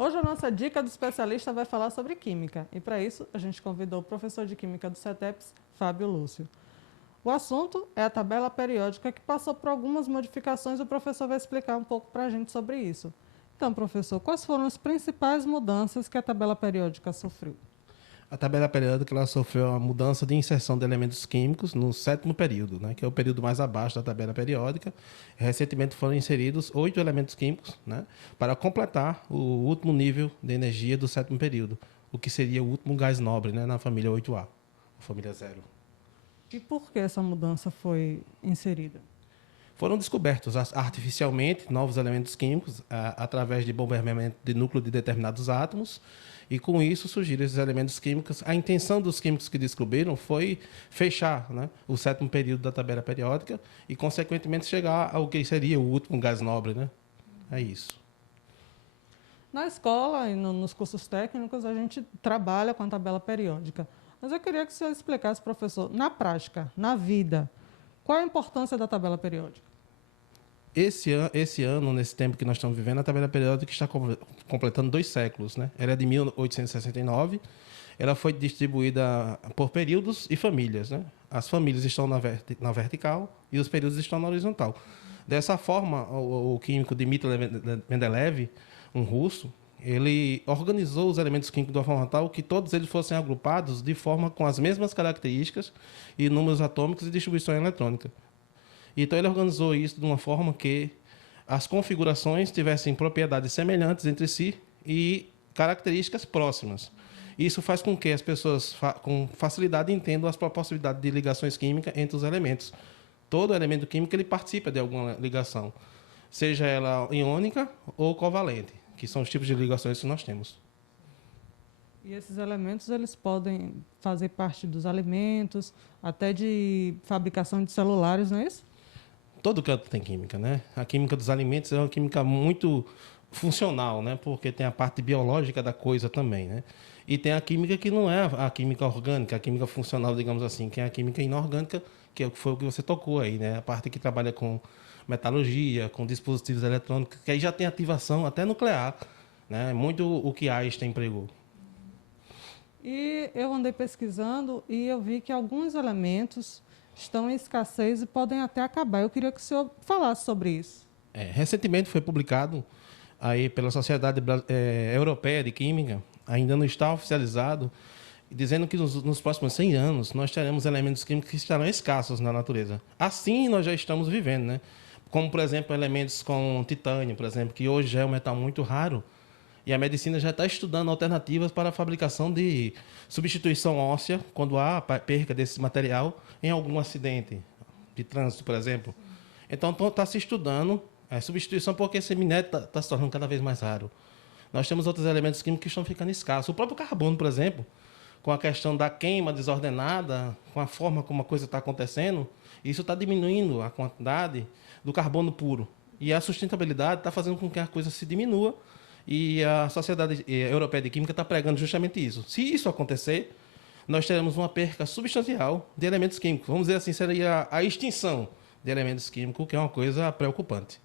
Hoje a nossa dica do especialista vai falar sobre química e para isso a gente convidou o professor de química do CETEPS, Fábio Lúcio. O assunto é a tabela periódica que passou por algumas modificações e o professor vai explicar um pouco para a gente sobre isso. Então, professor, quais foram as principais mudanças que a tabela periódica sofreu? A tabela periódica ela sofreu uma mudança de inserção de elementos químicos no sétimo período, né, que é o período mais abaixo da tabela periódica. Recentemente foram inseridos 8 elementos químicos, né, para completar o último nível de energia do sétimo período, o que seria o último gás nobre, né, na família 8A, a família zero. E por que essa mudança foi inserida? Foram descobertos artificialmente novos elementos químicos através de bombeamento de núcleo de determinados átomos, e com isso surgiram esses elementos químicos. A intenção dos químicos que descobriram foi fechar, né, o sétimo período da tabela periódica e, consequentemente, chegar ao que seria o último gás nobre. Né? É isso. Na escola e nos cursos técnicos a gente trabalha com a tabela periódica. Mas eu queria que o senhor explicasse, professor, na prática, na vida, qual a importância da tabela periódica? Esse ano, nesse tempo que nós estamos vivendo, a tabela periódica está completando 2 séculos. Né? Ela é de 1869, ela foi distribuída por períodos e famílias. Né? As famílias estão na vertical e os períodos estão na horizontal. Dessa forma, o químico Dmitry Mendeleev, um russo, ele organizou os elementos químicos de uma forma tal que todos eles fossem agrupados de forma com as mesmas características e números atômicos e distribuição eletrônica. Então ele organizou isso de uma forma que as configurações tivessem propriedades semelhantes entre si e características próximas. Isso faz com que as pessoas com facilidade entendam as possibilidades de ligações químicas entre os elementos. Todo elemento químico ele participa de alguma ligação, seja ela iônica ou covalente, que são os tipos de ligações que nós temos. E esses elementos eles podem fazer parte dos alimentos, até de fabricação de celulares, não é isso? Todo canto tem química, né? A química dos alimentos é uma química muito funcional, né? Porque tem a parte biológica da coisa também, né? E tem a química que não é a química orgânica, a química funcional, digamos assim, que é a química inorgânica, que foi o que você tocou aí, né? A parte que trabalha com metalurgia, com dispositivos eletrônicos, que aí já tem ativação até nuclear, né? Muito o que Einstein empregou. E eu andei pesquisando e eu vi que alguns elementos estão em escassez e podem até acabar. Eu queria que o senhor falasse sobre isso. Recentemente foi publicado aí pela Sociedade Europeia de Química, ainda não está oficializado, dizendo que nos próximos 100 anos nós teremos elementos químicos que estarão escassos na natureza. Assim nós já estamos vivendo, né? Como, por exemplo, elementos com titânio, por exemplo, que hoje já é um metal muito raro, e a medicina já está estudando alternativas para a fabricação de substituição óssea quando há perca desse material em algum acidente de trânsito, por exemplo. Então está se estudando substituição porque esse minério está se tornando cada vez mais raro. Nós temos outros elementos químicos que estão ficando escassos. O próprio carbono, por exemplo, com a questão da queima desordenada, com a forma como a coisa está acontecendo, isso está diminuindo a quantidade do carbono puro. E a sustentabilidade está fazendo com que a coisa se diminua. E a Sociedade Europeia de Química está pregando justamente isso. Se isso acontecer, nós teremos uma perca substancial de elementos químicos. Vamos dizer assim, seria a extinção de elementos químicos, que é uma coisa preocupante.